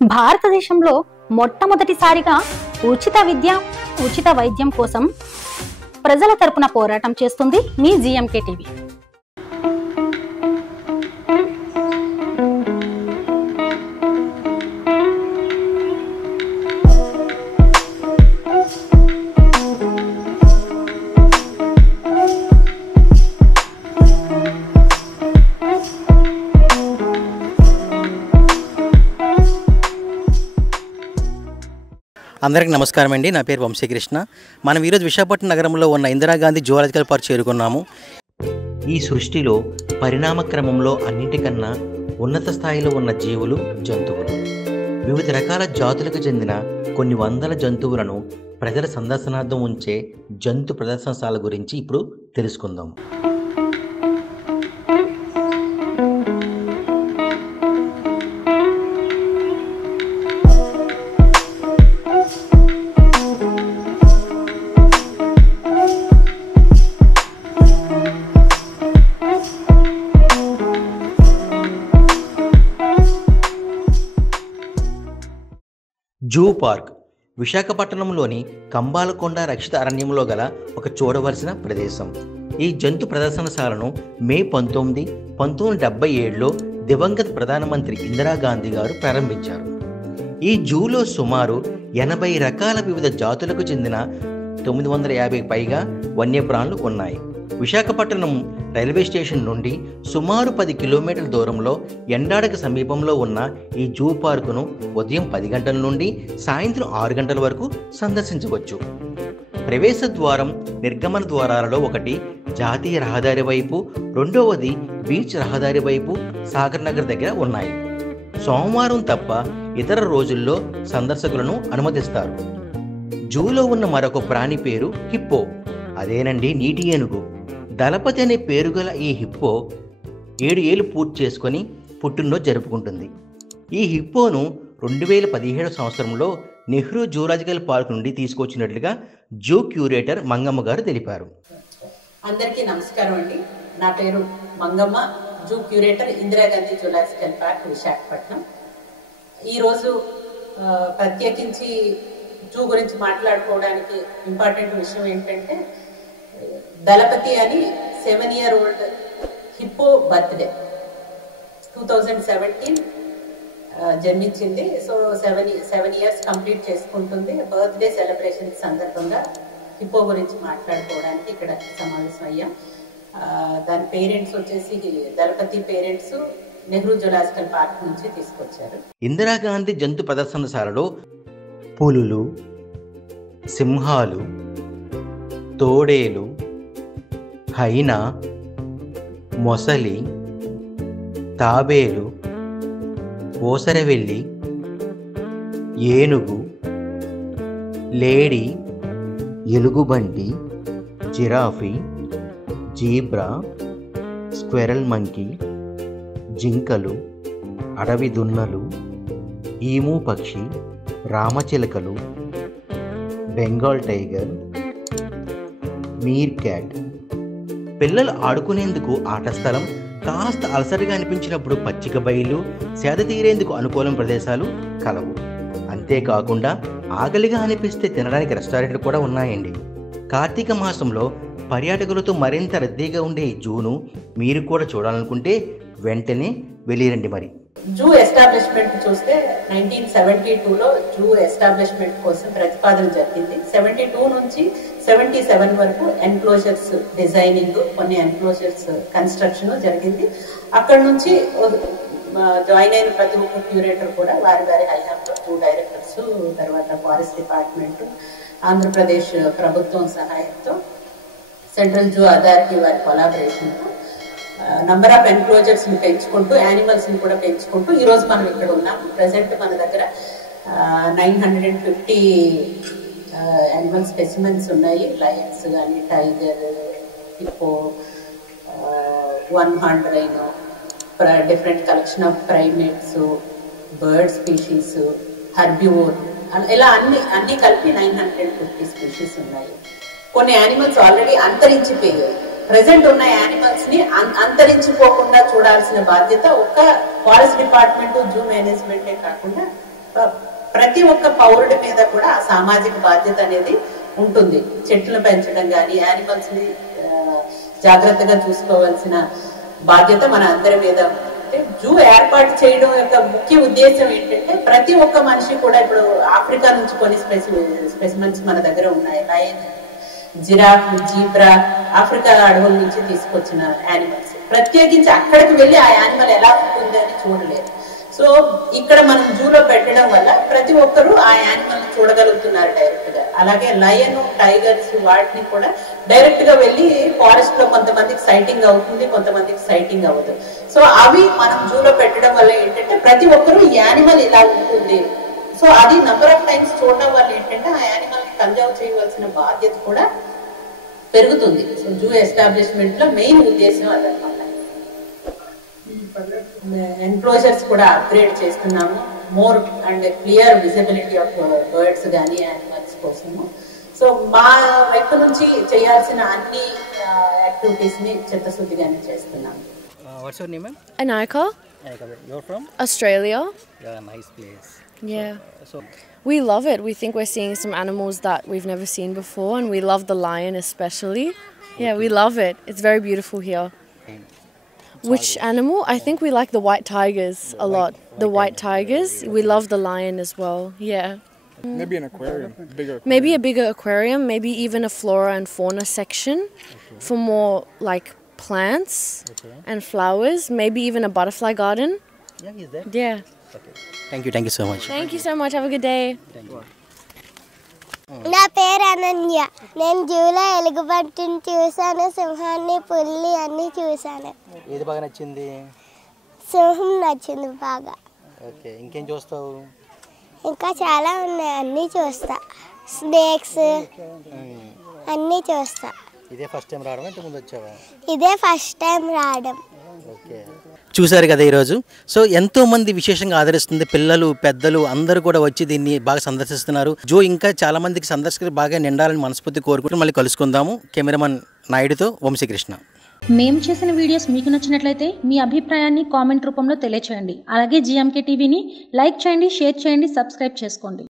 భారతదేశంలో మొట్టమొదటిసారిగా ఉచిత విద్య, ఉచిత వైద్యం కోసం ప్రజల తరపున పోరాటం చేస్తుంది మీ జీఎంకే టీవీ. అందరికీ నమస్కారం అండి. నా పేరు వంశీకృష్ణ. మనం ఈరోజు విశాఖపట్నం నగరంలో ఉన్న ఇందిరాగాంధీ జువాలజికల్ పార్క్ చేరుకున్నాము. ఈ సృష్టిలో పరిణామ క్రమంలో అన్నింటికన్నా ఉన్నత స్థాయిలో ఉన్న జీవులు జంతువులు. వివిధ రకాల జాతులకు చెందిన కొన్ని వందల జంతువులను ప్రజల సందర్శనార్థం ఉంచే జంతు ప్రదర్శనశాల గురించి ఇప్పుడు తెలుసుకుందాం. జూ పార్క్ విశాఖపట్నంలోని కంబాలకొండ రక్షిత అరణ్యంలో గల ఒక చూడవలసిన ప్రదేశం. ఈ జంతు ప్రదర్శనశాలను మే 19, 1977లో దివంగత ప్రధానమంత్రి ఇందిరాగాంధీ గారు ప్రారంభించారు. ఈ జూలో సుమారు 80 రకాల వివిధ జాతులకు చెందిన 950 పైగా వన్యప్రాణులు ఉన్నాయి. విశాఖపట్నం రైల్వే స్టేషన్ నుండి సుమారు 10 కిలోమీటర్ల దూరంలో ఎండాడకు సమీపంలో ఉన్న ఈ జూ పార్కును ఉదయం 10 గంటల నుండి సాయంత్రం 6 గంటల వరకు సందర్శించవచ్చు. ప్రవేశ ద్వారం, నిర్గమన ద్వారాలలో ఒకటి జాతీయ రహదారి వైపు, రెండవది బీచ్ రహదారి వైపు సాగర్ నగర్ దగ్గర ఉన్నాయి. సోమవారం తప్ప ఇతర రోజుల్లో సందర్శకులను అనుమతిస్తారు. జూలో ఉన్న మరొక ప్రాణి పేరు హిప్పో. అదేనండి, నీటి ఏనుగు. దళపతి అనే పేరు గల ఈ హిప్పో 7 ఏళ్ళు పూర్తి చేసుకొని పుట్టినరోజు జరుపుకుంటుంది. ఈ హిప్పోను 2017 సంవత్సరంలో నెహ్రూ జూలాజికల్ పార్క్ నుండి తీసుకొచ్చినట్లుగా జూ క్యూరేటర్ మంగమ్మ గారు తెలిపారు. అందరికీ నమస్కారం అండి. నా పేరు Mangamma, zoo curator, Indira Gandhi zoological park, Visakhapatnam. ఈరోజు ప్రత్యేకించి జూ గురించి మాట్లాడుకోవడానికి ఇంపార్టెంట్ విషయం ఏంటంటే, దళపతి అని 7-year-old హిప్పో బర్త్డే 2017 జన్మించింది. సో 7 years కంప్లీట్ చేసుకుంటుంది. బర్త్డే సెలబ్రేషన్ సందర్భంగా హిప్పో గురించి మాట్లాడుకోవడానికి ఇక్కడ సమావేశం అయ్యాం. దాని పేరెంట్స్ వచ్చేసి దళపతి పేరెంట్స్ నెహ్రూ జూలాజికల్ పార్క్ నుంచి తీసుకొచ్చారు. ఇందిరాగాంధీ జంతు ప్రదర్శనశాలలో పులులు, సింహాలు, తోడేలు, హైనా, మొసలి, తాబేలు, ఓసరవెల్లి, ఏనుగు, లేడీ, ఎలుగుబంటి, జిరాఫీ, జీబ్రా, స్క్వెరల్ మంకీ, జింకలు, అడవి దున్నలు, ఈము పక్షి, రామచిలకలు, బెంగాల్ టైగర్, మీర్ క్యాట్. పిల్లలు ఆడుకునేందుకు ఆట స్థలం, కాస్త అలసటగా అనిపించినప్పుడు పచ్చిక బయలు, సేద తీరేందుకు అనుకూలం ప్రదేశాలు కలవు. అంతేకాకుండా ఆకలిగా అనిపిస్తే తినడానికి రెస్టారెంట్లు కూడా ఉన్నాయండి. కార్తీక మాసంలో పర్యాటకులతో మరింత రద్దీగా ఉండే ఈ జూను మీరు కూడా చూడాలనుకుంటే వెంటనే వెళ్ళిరండి. మరి జూ ఎస్టాబ్లిష్మెంట్ చూస్తే 1972లో జూ ఎస్టాబ్లిష్మెంట్ కోసం ప్రతిపాదన జరిగింది. 72 నుంచి 77 వరకు ఎన్క్లోజర్స్ డిజైనింగ్, కొన్ని ఎన్క్లోజర్స్ కన్స్ట్రక్షన్ జరిగింది. అక్కడ నుంచి జాయిన్ అయిన ప్రతి ఒక్క క్యూరేటర్ కూడా వారి హయాంలో జూ డైరెక్టర్స్, తర్వాత ఫారెస్ట్ డిపార్ట్మెంట్, ఆంధ్రప్రదేశ్ ప్రభుత్వం సహాయంతో, సెంట్రల్ జూ అథారిటీ వారి కొలాబరేషన్తో నంబర్ ఆఫ్ ఎన్క్లోజర్స్ ని పెంచుకుంటూ, యానిమల్స్ ని కూడా పెంచుకుంటూ ఈరోజు మనం ఇక్కడ ఉన్నాం. ప్రెసెంట్ మన దగ్గర 950 యానిమల్ స్పెసిమెన్స్ ఉన్నాయి. లయన్స్ కానీ, tiger, hippo, 1 horn rhino, different collection of primates, bird species, herbivore, ఇలా అన్ని కలిపి 950 స్పీషీస్ ఉన్నాయి. కొన్ని యానిమల్స్ ఆల్రెడీ అంతరించిపోయాయి. ప్రెసెంట్ ఉన్న యానిమల్స్ ని అంతరించిపోకుండా చూడాల్సిన బాధ్యత ఒక్క ఫారెస్ట్ డిపార్ట్మెంట్, జూ మేనేజ్మెంటే కాకుండా ప్రతి ఒక్క పౌరుడి మీద కూడా ఆ సామాజిక బాధ్యత అనేది ఉంటుంది. చెట్లను పెంచడం కానీ, యానిమల్స్ ని జాగ్రత్తగా చూసుకోవాల్సిన బాధ్యత మన అందరి మీద. జూ ఏర్పాటు చేయడం యొక్క ముఖ్య ఉద్దేశం ఏంటంటే ప్రతి ఒక్క మనిషి కూడా, ఇప్పుడు ఆఫ్రికా నుంచి కొన్ని స్పెసిమెన్స్ మన దగ్గర ఉన్నాయి. లయన్, జిరాఫ్, జీబ్రా ఆఫ్రికా అడవుల నుంచి తీసుకొచ్చిన యానిమల్స్. ప్రత్యేకించి అక్కడికి వెళ్ళి ఆ యానిమల్ ఎలా ఉంటుంది అని చూడలేదు. సో ఇక్కడ మనం జూలో పెట్టడం వల్ల ప్రతి ఒక్కరూ ఆ యానిమల్ చూడగలుగుతున్నారు డైరెక్ట్ గా. అలాగే లయన్, టైగర్స్ వాటిని కూడా డైరెక్ట్ గా వెళ్ళి ఫారెస్ట్ లో కొంతమందికి సైటింగ్ అవుతుంది, కొంతమందికి సైటింగ్ అవ్వదు. సో అవి మనం జూలో పెట్టడం వల్ల ఏంటంటే ప్రతి ఒక్కరూ యానిమల్ ఇలా ఉంటుంది, సో అది నంబర్ ఆఫ్ టైమ్స్ చూడడం వల్ల ఏంటంటే ఆ యానిమల్ ని కన్జర్వ్ చేయవలసిన బాధ్యత కూడా పెరుగుతుంది. సో జూ ఎస్టాబ్లిష్మెంట్ లో మెయిన్ ఉద్దేశం అదనమాట. ఎన్క్లోజర్స్ కూడా అప్గ్రేడ్ చేస్తున్నాము, more and clear visibility of birds కానీ యానిమల్స్ కోసము. సో మా వైపు నుంచి చేయాల్సిన అన్ని యాక్టివిటీస్ ని చిత్తశుద్ధిగానే చేస్తున్నాము. What's your name, ma'am? Anarka. You're from? Australia. Yeah, nice place. Yeah. So, We love it. We think we're seeing some animals that we've never seen before, and we love the lion especially. Yeah, we love it. It's very beautiful here. Which animal? I think we like the white tigers a lot. The white tigers. We love the lion as well. Yeah. Maybe an aquarium, bigger aquarium. Maybe a bigger aquarium, maybe even a flora and fauna section for more like plants and flowers, maybe even a butterfly garden. yeah, is there? Yeah. Okay. Thank you so much. Thank you so much. Have a good day. నా పేరు అనన్య. నేను జూలో ఎలుగుబంటిని చూశాను, సింహాన్ని, పుల్లి అన్ని చూశాను. ఏది బాగా నచ్చింది? సింహం నచ్చింది బాగా. ఓకే, ఇంకేం చూస్తావు? ఇంకా చాలా ఉన్నాయి, అన్నీ చూస్తా. స్నేక్స్ అన్నీ చూస్తా. ఇదే ఫస్ట్ టైం రావడం, ఇంతకు ముందు వచ్చావా? ఇదే ఫస్ట్ టైం రావడం. ఓకే, చూశారు కదా ఈరోజు. సో ఎంతో మంది విశేషంగా ఆదరిస్తుంది, పిల్లలు పెద్దలు అందరూ కూడా వచ్చి దీన్ని బాగా సందర్శిస్తున్నారు. జూ ఇంకా చాలా మందికి సందర్శకులు బాగా నిండాలని మనస్ఫూర్తి కోరుకుంటూ మళ్ళీ కలుసుకుందాము. కెమెరామన్ నాయుడుతో వంశీకృష్ణ. మేము చేసిన వీడియోస్ మీకు నచ్చినట్లయితే మీ అభిప్రాయాన్ని కామెంట్ రూపంలో తెలియచేయండి. అలాగే జిఎంకే టీవీని లైక్ చేయండి, షేర్ చేయండి, సబ్స్క్రైబ్ చేసుకోండి.